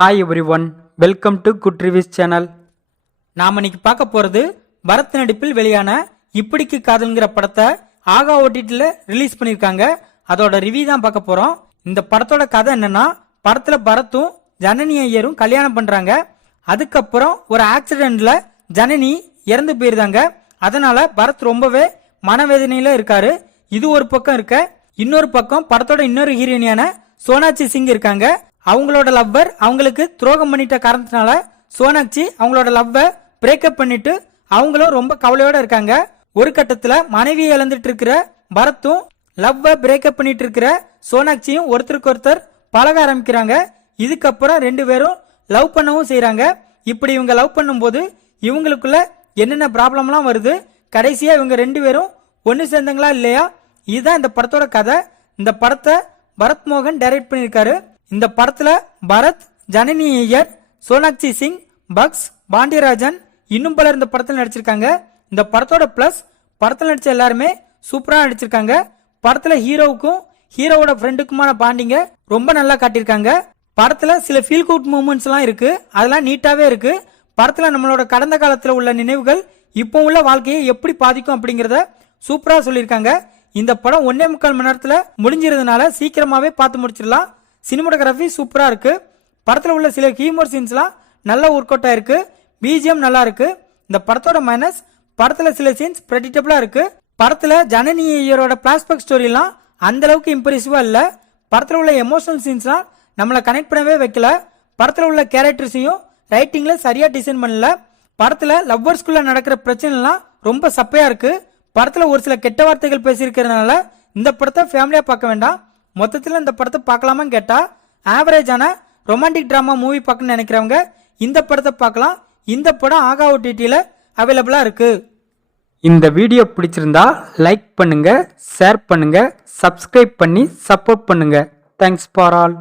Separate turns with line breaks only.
Hi everyone welcome to good reviews channel
நாம் இன்னைக்கு பார்க்க போகிறது பரத் நடிப்பில் வெளியான இப்படிக்கு காதல்ங்கிற படத்தை ஆகா ஓட்டிட்டில் ரிலீஸ் பண்ணியிருக்காங்க. அதோட ரிவ்யூ தான் பார்க்க போகிறோம் இந்த படத்தோட கதை என்னன்னா படத்தில் பரத்தும் ஜனனி ஐயரும் கல்யாணம் பண்ணுறாங்க அதுக்கப்புறம் ஒரு ஆக்சிடெண்ட்டில் ஜனனி இறந்து போயிருந்தாங்க. அதனால் பரத் ரொம்பவே மனவேதனையில் இருக்காரு. இது ஒரு பக்கம் இருக்க இன்னொரு பக்கம் படத்தோட இன்னொரு ஹீரோயினியான சோனாட்சி சிங் இருக்காங்க. அவங்களோட லவ்வர் அவங்களுக்கு துரோகம் பண்ணிட்ட காரணத்தினால சோனாட்சி அவங்களோட லவ்வை பிரேக்கப் பண்ணிட்டு அவங்களும் ரொம்ப கவலையோட இருக்காங்க. ஒரு கட்டத்துல மனைவியை இழந்துட்டு இருக்கிற பரத்தும் லவ்வை பிரேக்கப் பண்ணிட்டு இருக்கிற சோனாட்சியும் ஒருத்தருக்கு ஒருத்தர் பழக ஆரம்பிக்கிறாங்க. இதுக்கப்புறம் ரெண்டு பேரும் லவ் பண்ணவும் செய்கிறாங்க இப்படி இவங்க லவ் பண்ணும்போது இவங்களுக்குள்ள என்னென்ன ப்ராப்ளம்லாம் வருது? கடைசியா இவங்க ரெண்டு பேரும் ஒன்று சேர்ந்தாங்களா இல்லையா? இதுதான் இந்த படத்தோட கதை. இந்த படத்தை பரத் மோகன் டைரக்ட் பண்ணியிருக்காரு. இந்த படத்துல பரத் ஜனனி ஐயர் சோனாக்சி சிங் பக்ஸ் பாண்டியராஜன் இன்னும் பலர் இந்த படத்தில் நடிச்சிருக்காங்க. இந்த படத்தோட பிளஸ் படத்தில் நடிச்ச எல்லாருமே சூப்பரா நடிச்சிருக்காங்க. படத்துல ஹீரோவுக்கும் ஹீரோவோட ஃப்ரெண்டுக்குமான பாண்டிங்க ரொம்ப நல்லா காட்டியிருக்காங்க. படத்துல சில ஃபீல் குட் மூமெண்ட்ஸ்லாம் இருக்கு. அதெல்லாம் நீட்டாவே இருக்கு. படத்துல நம்மளோட கடந்த காலத்தில் உள்ள நினைவுகள் இப்போ உள்ள வாழ்க்கையை எப்படி பாதிக்கும் அப்படிங்கிறத சூப்பராக சொல்லியிருக்காங்க. இந்த படம் ஒன்னே முக்கால் மணி நேரத்தில் முடிஞ்சிருந்தனால சீக்கிரமாகவே பார்த்து முடிச்சிடலாம். சினிமோட்டோகிராஃபி சூப்பராக இருக்குது படத்தில் உள்ள சில ஹியூமர் சீன்ஸ்லாம் நல்ல ஒர்க் அவுட் ஆயிருக்கு. பிஜிஎம் நல்லா இருக்கு. இந்த படத்தோட மைனஸ் படத்தில் சில சீன்ஸ் ப்ரெடிக்டபிளா இருக்கு. படத்தில் ஜனனி ஐயரோட பிளாஸ்பேக் ஸ்டோரிலாம் அந்த அளவுக்கு இல்லை. படத்தில் உள்ள எமோஷனல் சீன்ஸ்லாம் நம்மளை கனெக்ட் பண்ணவே வைக்கல. படத்தில் உள்ள கேரக்டர்ஸையும் ரைட்டிங்கில் சரியாக டிசைன் பண்ணல. படத்தில் லவ்வர்ஸ்குள்ளே நடக்கிற பிரச்சனைலாம் ரொம்ப சப்பையாக இருக்குது படத்தில் ஒரு சில கெட்ட வார்த்தைகள் பேசியிருக்கிறதுனால இந்த படத்தை ஃபேமிலியாக பார்க்க வேண்டாம். மொத்தத்தில் இந்த படத்தை பார்க்கலாமான்னு கேட்டா ஆவரேஜான ரொமான்டிக் ட்ராமா மூவி பார்க்கணும்னு நினைக்கிறவங்க இந்த படத்தை பார்க்கலாம். இந்த படம் ஆகா ஓடிடியில் அவைலபிளாக இருக்கு.
இந்த வீடியோ பிடிச்சிருந்தா லைக் பண்ணுங்க ஷேர் பண்ணுங்க சப்ஸ்கிரைப் பண்ணி சப்போர்ட் பண்ணுங்க. Thanks for all